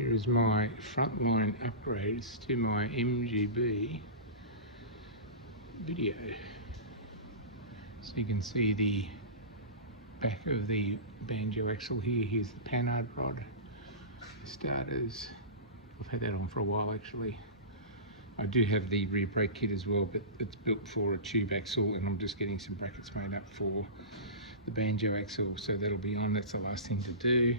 Here is my Frontline upgrades to my MGB video. So you can see the back of the banjo axle here. Here's the Panhard Rod starters. I've had that on for a while actually. I do have the rear brake kit as well, but it's built for a tube axle and I'm just getting some brackets made up for the banjo axle, so that'll be on. That's the last thing to do.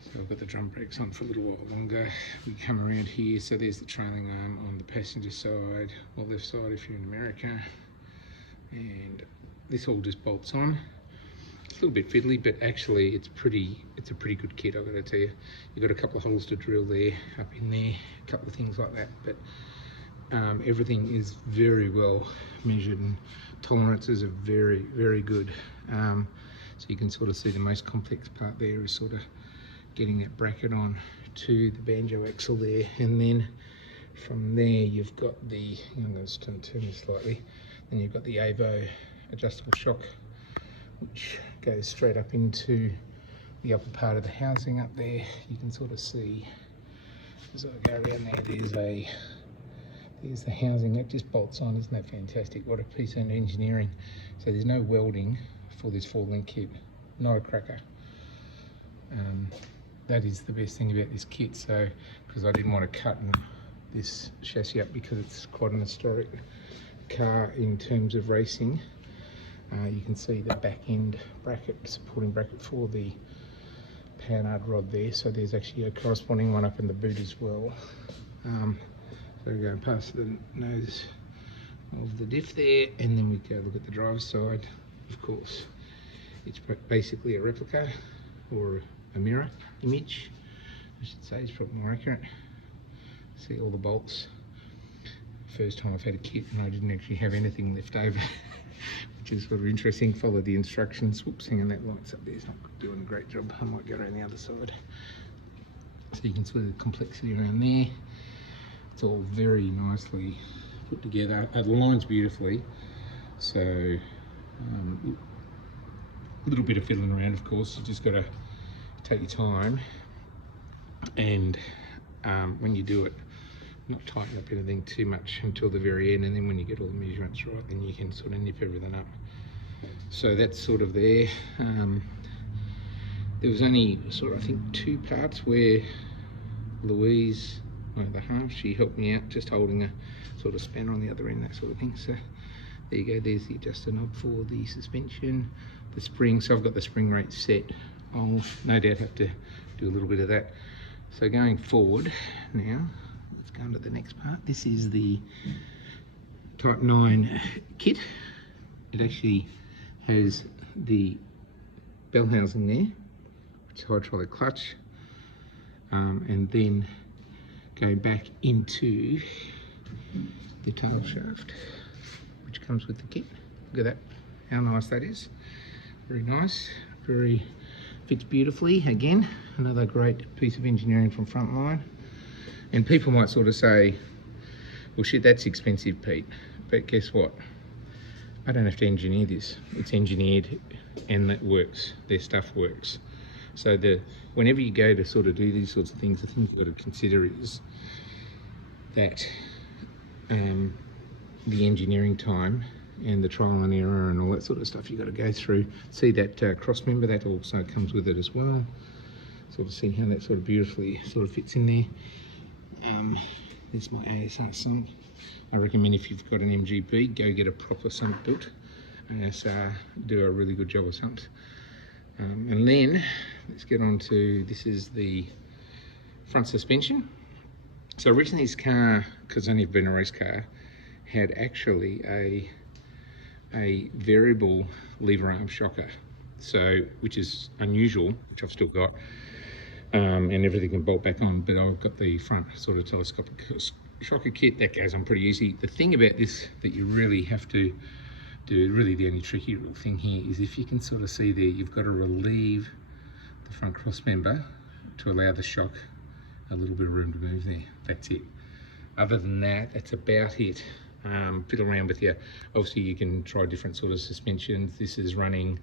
So I've got the drum brakes on for a little while longer. We come around here, so there's the trailing arm on the passenger side, or left side if you're in America, and this all just bolts on. It's a little bit fiddly, but actually it's a pretty good kit, I've got to tell you. You've got a couple of holes to drill there, up in there, a couple of things like that, but everything is very well measured and tolerances are very, very good. So you can sort of see the most complex part there is sort of getting that bracket on to the banjo axle there, and then from there you've got the, I'm going to turn this slightly, then you've got the Avo adjustable shock, which goes straight up into the upper part of the housing up there. You can sort of see as I go around there, there's the housing that just bolts on. Isn't that fantastic? What a piece of engineering. So there's no welding for this 4-link kit, not a cracker. That is the best thing about this kit. So, because I didn't want to cut this chassis up because it's quite an historic car in terms of racing. You can see the back end bracket, supporting bracket for the Panhard Rod there. So there's actually a corresponding one up in the boot as well. So we're going past the nose of the diff there, and then we go look at the driver's side. Of course, it's basically a replica or a mirror image, I should say. It's probably more accurate. See all the bolts. First time I've had a kit and I didn't actually have anything left over, which is sort of interesting. Follow the instructions. Whoops, hang on, that light's up there. It's not doing a great job. I might go around the other side. So you can see the complexity around there. It's all very nicely put together. It aligns beautifully. So a little bit of fiddling around, of course. You just got to take your time, and when you do it, not tighten up anything too much until the very end, and then when you get all the measurements right, then you can sort of nip everything up. So that's sort of there. There was only sort of, I think, 2 parts where Louise, the half, she helped me out, just holding a sort of spanner on the other end, that sort of thing. So there you go, there's the adjuster knob for the suspension, the spring. So I've got the spring rate set. I'll no doubt have to do a little bit of that. So going forward now, let's go on to the next part. This is the Type 9 kit. It actually has the bell housing there, which is hydraulic clutch, and then going back into the tail shaft, which comes with the kit. Look at that, how nice that is. Very nice, fits beautifully. Again, another great piece of engineering from Frontline. And people might sort of say, well shit, that's expensive, Pete. But guess what? I don't have to engineer this. It's engineered and it works. Their stuff works. So whenever you go to sort of do these sorts of things, the thing you've got to consider is that the engineering time and the trial and error and all that sort of stuff you've got to go through. See that cross member, that also comes with it as well. Sort of see how that sort of beautifully sort of fits in there. There's my ASR sump. I recommend if you've got an MGB, go get a proper sump built. ASR do a really good job of sumps. And then let's get on to, this is the front suspension. So originally this car, because it's only been a race car, had actually a variable lever arm shocker, so which is unusual, which I've still got, and everything can bolt back on, but I've got the front sort of telescopic shocker kit that goes on pretty easy. The thing about this that you really have to do, really the only tricky little thing here, is if you can sort of see there, you've got to relieve the front cross member to allow the shock a little bit of room to move there. That's it. Other than that, that's about it. Fiddle around with you. Obviously you can try different sort of suspensions. This is running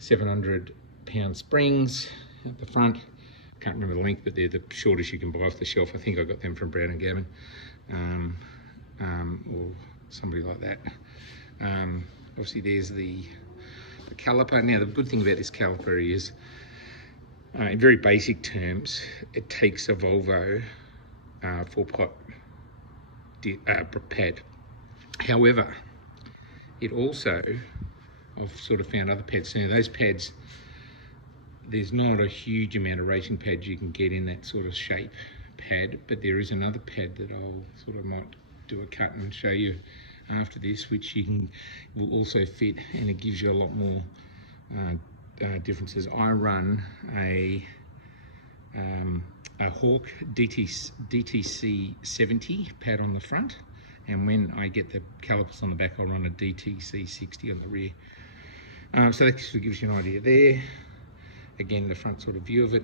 700 pound springs at the front, can't remember the length, but they're the shortest you can buy off the shelf. I think I got them from Brown and Gavin, or somebody like that. Obviously there's the caliper. Now the good thing about this caliper is, in very basic terms, it takes a Volvo 4-pot pad. However, it also, I've sort of found other pads. Now those pads, there's not a huge amount of racing pads you can get in that sort of shape pad, but there is another pad that I'll sort of might do a cut and show you after this, which will also fit, and it gives you a lot more differences. I run a Hawk DTC 70 pad on the front, and when I get the calipers on the back, I'll run a DTC 60 on the rear. So that sort of gives you an idea there. Again, the front sort of view of it,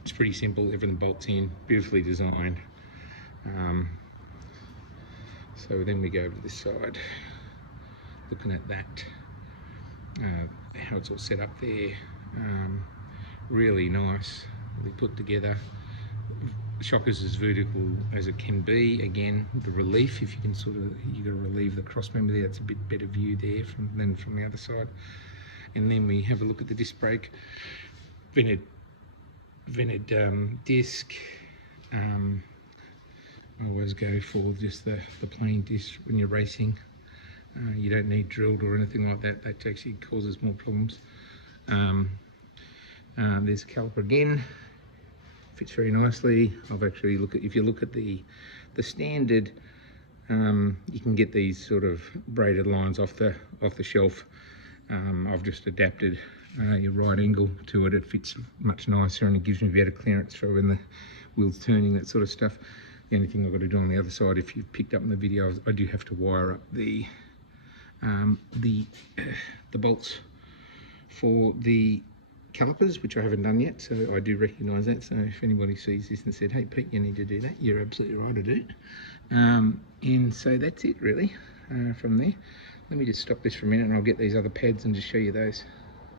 it's pretty simple. Everything bolts in, beautifully designed. So then we go over to this side, looking at that, how it's all set up there. Really nice, really put together. Shock is as vertical as it can be. Again, the relief, if you can sort of, you got to relieve the cross member there. That's a bit better view there than from the other side. And then we have a look at the disc brake, vented disc. I always go for just the plain disc when you're racing. You don't need drilled or anything like that. That actually causes more problems. There's a caliper again. Fits very nicely. I've actually if you look at the standard, you can get these sort of braided lines off the shelf. I've just adapted your right angle to it. It fits much nicer, and it gives me better clearance for when the wheel's turning, that sort of stuff. The only thing I've got to do on the other side, if you've picked up in the video, I do have to wire up the bolts for the calipers, which I haven't done yet, so I do recognise that. So if anybody sees this and said, "Hey Pete, you need to do that," you're absolutely right to do it. And so that's it really from there. Let me just stop this for a minute and I'll get these other pads and just show you those.